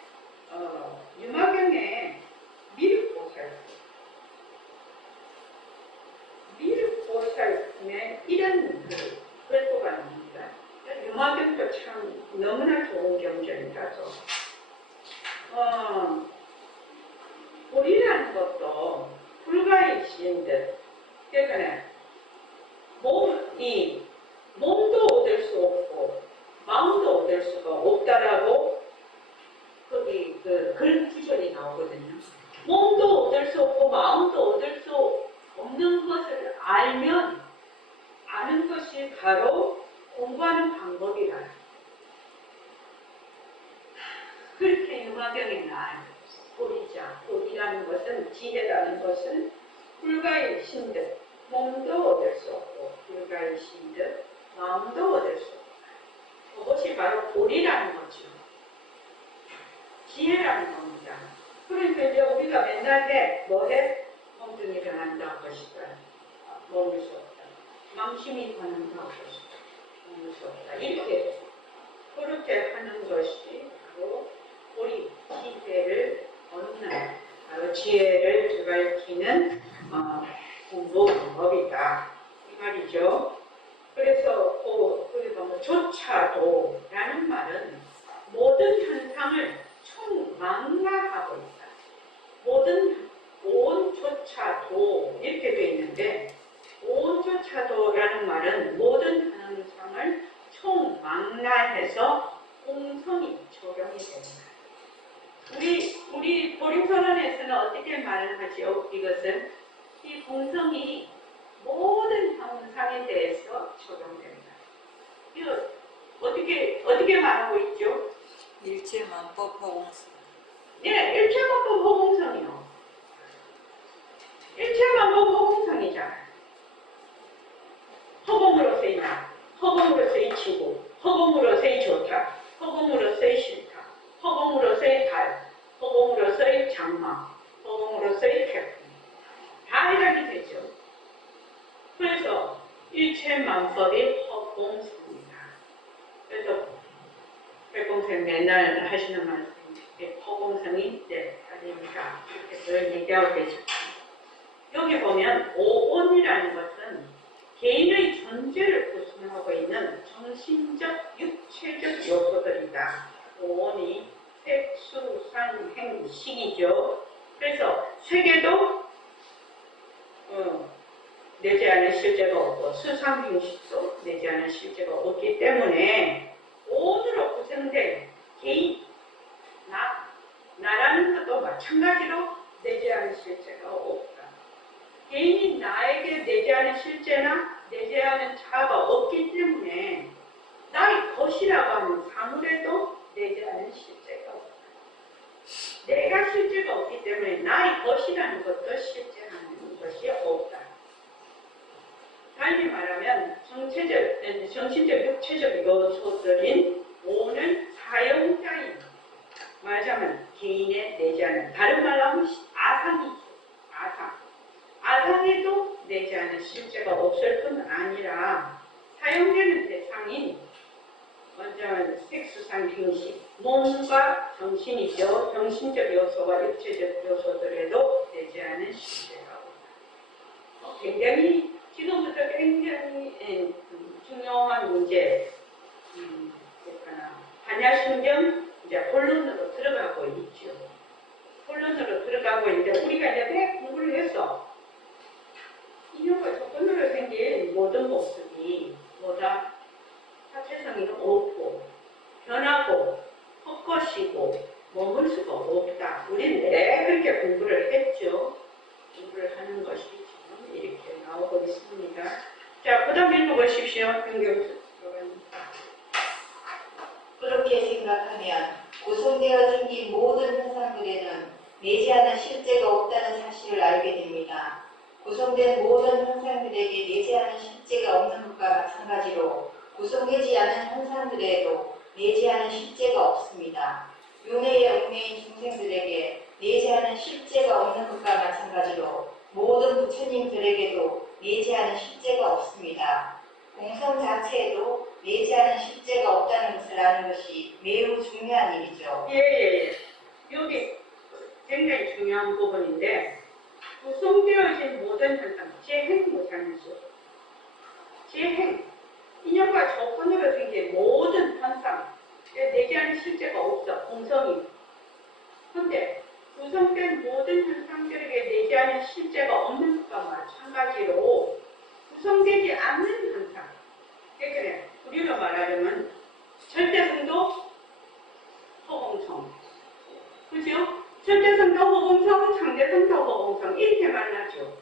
유마경의 미륵보살품에 이런 글보가 나옵니다. 유마경도 참 너무나 좋은 경전이라서 우리라는 것도 불가이신 듯 그러니까 몸도 얻을 수 없고 마음도 얻을 수가 없다라고 거기 글 구절이 나오거든요. 몸도 얻을 수 없고 마음도 얻을 수 없는 것을 알면 아는 것이 바로 공부하는 방법이라. 그렇게 유마경에 나와요. 보리라는 것은 지혜라는 것은 불가이신 듯 몸도 얻을 수 없고 불가이신 듯 마음도 얻을 수 없다. 그것이 바로 보리라는 거죠. 지혜라는 겁니다. 그러니까 이제 우리가 맨날 뭐해? 몸뚱이 변한다고 하시다. 먹을 수 없다. 망심이 변한다고 하시다. 먹을 수 없다. 이렇게 그렇게 하는 것이 바로 우리 지혜를 얻는 바로 지혜를 밝히는 공부 방법이다. 이 말이죠. 그래서 그리고 조차도라는 말은 모든 현상을 총망라하고 있다. 모든 온조차도 이렇게 되어 있는데 온조차도라는 말은 모든 현상을 총망라해서 공성이 적용이 됩니다. 우리 보림선언에서는 어떻게 말을 하죠? 이것은 이 공성이 모든 현상에 대해서 적용됩니다. 이거 어떻게 말하고 있죠? 일체만법 허공성. 네, 일체만법 허공성이요. 일체만법 허공성이잖아요. 허공으로서의 나, 허공으로서의 지구, 허공으로서의 좋다, 허공으로서의 싫다, 허공으로서의 달, 허공으로서의 장마, 허공으로서의 태풍. 다 이렇게 되죠. 그래서 일체만법이 허공성입니다. 그래서 백공생 맨날 하시는 말씀이 허공성이 아닙니다. 이렇게 얘기하고 계시죠. 여기 보면 오온이라는 것은 개인의 존재를 구성하고 있는 정신적, 육체적 요소들이다. 오온이 색, 수, 산, 행, 식이죠. 그래서 색에도 내재하는 실제가 없고 수상행식도 내재하는 실제가 없기 때문에 오온으로 구성된 개인, 나라는 것도 마찬가지로 내재하는 실제가 없다. 개인이 나에게 내재하는 실제나 내재하는 자아가 없기 때문에 나의 것이라고 하는 사물에도 내재하는 실제가 없다. 내가 실제가 없기 때문에 나의 것이라는 것도 실제하는 것이 없다. 달리 말하면 정신적, 육체적 요소들인 오는 사용자인 말하자면 개인의 내재하는 다른 말로 하면 아상이죠. 아상에도 내지 않은 실제가 없을 뿐 아니라 사용되는 대상인 먼저 색수상 hình식, 몸과 정신이죠. 정신적 요소와 육체적 요소들에도 내지 않은 실제가 없다. 굉장히 지금부터 굉장히 중요한 문제, 반야신경 이제 본론으로 들어가고 있죠. 본론으로 들어가고 있는데 우리가 이제 매 공부를 했어. 인형과 조건으로 생긴 모든 모습이 뭐다? 자체성이 없고 변하고 헛것이고 머물 수가 없다. 우리는 매 그렇게 공부를 했죠. 공부를 하는 것이 지금 이렇게 나오고 있습니다. 자, 그 다음 읽어보십시오. 윤경수. 그렇게 생각하면 구성되어 생긴 모든 현상들에는 내지 않은 실제가 없다는 사실을 알게 됩니다. 구성된 모든 현상들에게 내지 않은 실제가 없는 것과 마찬가지로 구성되지 않은 현상들에도 내지 않은 실제가 없습니다. 윤회의 얽매인 중생들에게 내지 않은 실제가 없는 것과 마찬가지로 모든 부처님들에게도 내지 않은 실제가 없습니다. 공성 자체에도 내지 않은 실제가 없다는 것을 아는 것이 매우 중요한 일이죠. 예. 여기 굉장히 중요한 부분인데 구성되어진 모든 현상, 재행무상수, 재행, 인연과 조건으로 생긴 모든 현상, 내지 않은 실제가 없어, 공성이. 그런데 구성된 모든 현상들에게 내지 않은 실제가 없는 것과 마찬가지로 구성되지 않는 현상, 그래, 우리가 말하자면 절대성도 허공성, 그죠? 절대성도 허공성, 상대성도 허공성 이렇게 만나죠.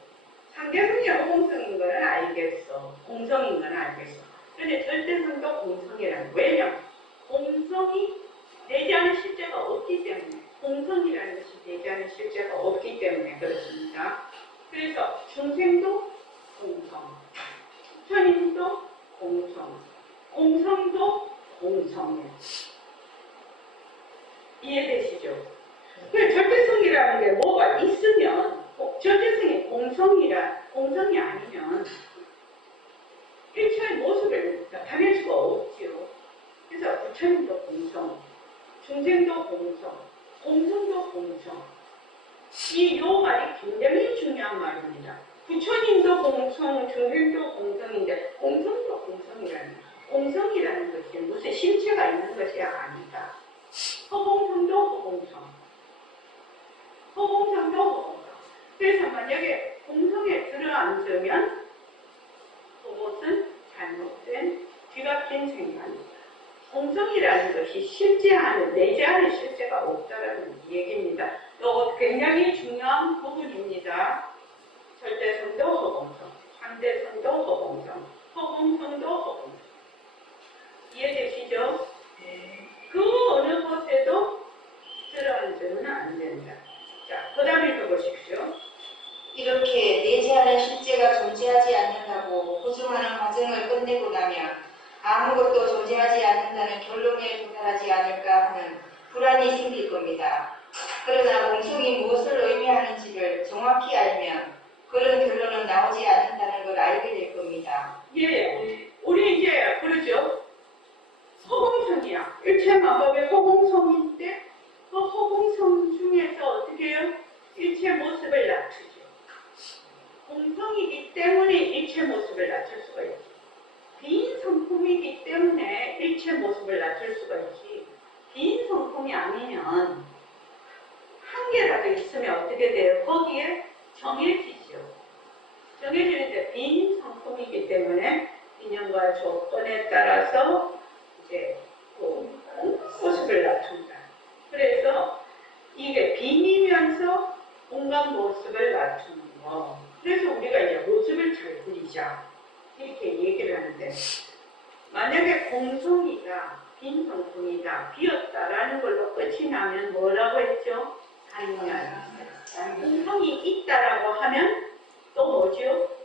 상대성이 허공성인 건 알겠어, 공성인 건 알겠어. 그런데 절대성도 공성이라는, 왜냐면 공성이 내지 않은 실제가 없기 때문에, 공성이라는 것이 내지 않은 실제가 없기 때문에 그렇습니다. 그래서 중생도 공성, 부처님도 공성, 공성도 공성이에요. 이해되시죠? 그 절대성이라는 게 뭐가 있으면, 절대성이 공성이 아니면 일체의 모습을 나타낼 수가 없지요. 그래서 부처님도 공성, 중생도 공성, 공성도 공성. 요 말이 굉장히 중요한 말입니다. 부처님도 공성, 중생도 공성인데 공성도 공성이라는, 공성이라는 것이 무슨 실체가 있는 것이 아니다. 허공성도 허공성, 허공성도 허공성. 그래서 만약에 공성에 들어앉으면 그것은 잘못된 뒤바뀐 생각입니다. 공성이라는 것이 실제하는, 내지 않은 실제가 없다라는 얘기입니다. 이거 굉장히 중요한 부분입니다. 절대성도 허공성, 상대성도 허공성, 허공성도 허공성. 이해되시죠? 네. 그 어느 곳에도 들어앉으면 안 된다. 자, 그 다음에 읽어보십시오. 이렇게 내지 않은 실제가 존재하지 않는다고 보증하는 과정을 끝내고 나면 아무것도 존재하지 않는다는 결론에 도달하지 않을까 하는 불안이 생길 겁니다. 그러나 공성이 무엇을 의미하는지를 정확히 알면 그런 결론은 나오지 않는다는 걸 알게 될 겁니다. 예, 우리 이제 그러죠. 허공성이야. 일체만법의 허공성인데 그 허공성 중에서 어떻게 해요? 일체 모습을 낮추죠. 공성이기 때문에 일체 모습을 낮출 수가 있지. 빈 성품이기 때문에 일체 모습을 낮출 수가 있지. 빈 성품이 아니면 한 개라도 있으면 어떻게 돼요? 거기에 정해지죠. 정해지는데 빈 성품이기 때문에 인연과 조건에 따라서 이제 그 모습을 낮춘다. 그래서 이게 빈이면서 온갖 모습을 낮추는 거. 그래서 우리가 이제 모습을 잘 그리자 이렇게 얘기를 하는데, 만약에 공성이다, 빈 성품이다, 비었다라는 걸로 끝이 나면 뭐라고 했죠? 상견. 공성이 있다라고 하면 또 뭐죠?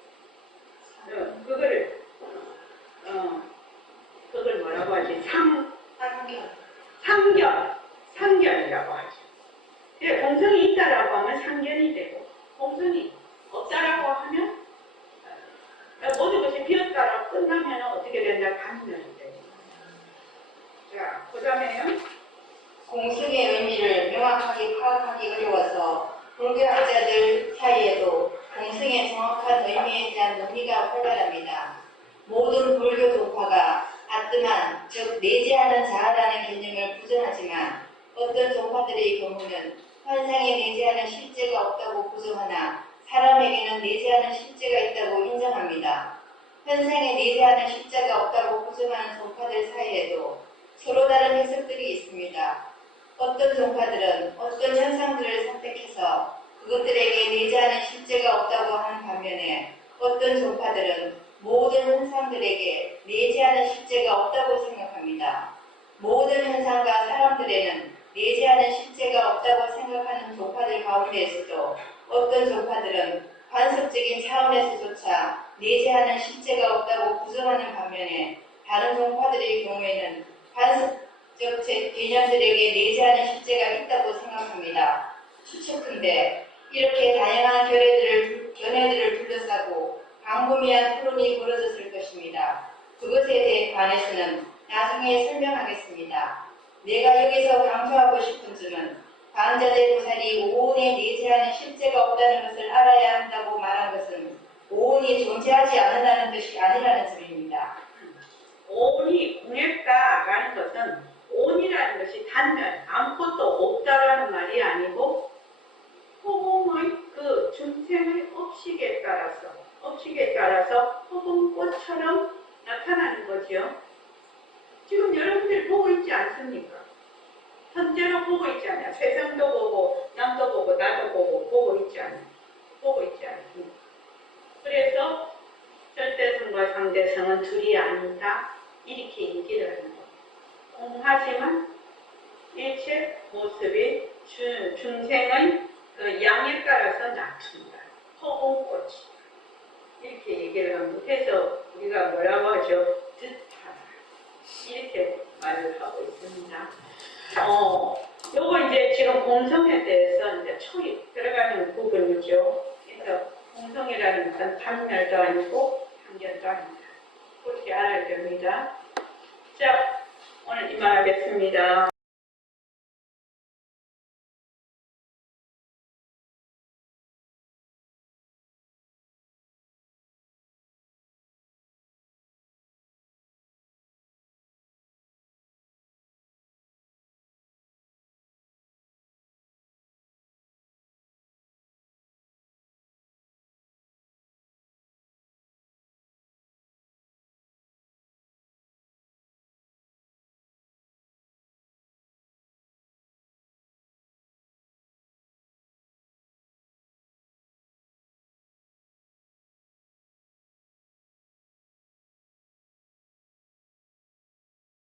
그걸 뭐라고 하지? 상견이라고 하죠. 공성이 있다라고 하면 상견이 되고, 공성이 없다라고 하면 끝나면 어떻게 된다? 단면이 돼요. 자, 그 다음에요. 공승의 의미를 명확하게 파악하기 어려워서 불교학자들 사이에도 공승의 정확한 의미에 대한 논의가 활발합니다. 모든 불교 종파가 아뜨만, 즉 내재하는 자아라는 개념을 부정하지만 어떤 종파들의 경우는 환상에 내재하는 실제가 없다고 부정하나 사람에게는 내재하는 실제가 있다고 인정합니다. 환상에 내재하는 실제가 없다고 부정하는 종파들 사이에도 서로 다른 해석들이 있습니다. 어떤 종파들은 어떤 현상들을 선택해서 그것들에게 내재하는 실제가 없다고 하는 반면에 어떤 종파들은 모든 현상들에게 내재하는 실제가 없다고 생각합니다. 모든 현상과 사람들에는 내재하는 실제가 없다고 생각하는 종파들 가운데에서도 어떤 종파들은 관습적인 차원에서조차 내재하는 실제가 없다고 부정하는 반면에 다른 종파들의 경우에는 관습적 개념들에게 내재하는 실제가 있다고 생각합니다. 추측컨대 이렇게 다양한 견해들을 둘러싸고 광범위한 토론이 벌어졌을 것입니다. 그것에 대해 관해서는 나중에 설명하겠습니다. 내가 여기서 강조하고 싶은 점은 광자대 보살이 오온에 내재하는 실제가 없다는 것을 알아야 한다고 말한 것은 오온이 존재하지 않는다는 뜻이 아니라는 점입니다. 오온이 공했다라는 것은 오온이라는 것이 단면, 아무것도 없다라는 말이 아니고 허공의 그 중생의 업식에 따라서 허공꽃처럼 나타나는 거죠. 지금 여러분들 보고 있지 않습니까? 현재로 보고 있지 않아요. 세상도 보고 남도 보고 나도 보고 있지 않아요. 보고 있지 않습니까? 그래서 절대성과 상대성은 둘이 아니다. 이렇게 얘기를 하는 거예요. 공하지만 일체 모습이 중생의 그 양에 따라서 낮춘다. 허공꽃이. 이렇게 얘기를 해서 우리가 뭐라고 하죠? 뜻하다. 이렇게 말을 하고 있습니다. 요거 이제 지금 공성에 대해서 이제 초입 들어가는 부분이죠. 그래서 공성이라는 것은 단멸도 아니고 단결도 아닙니다. 그렇게 알아야 됩니다. 자, 오늘 이만하겠습니다.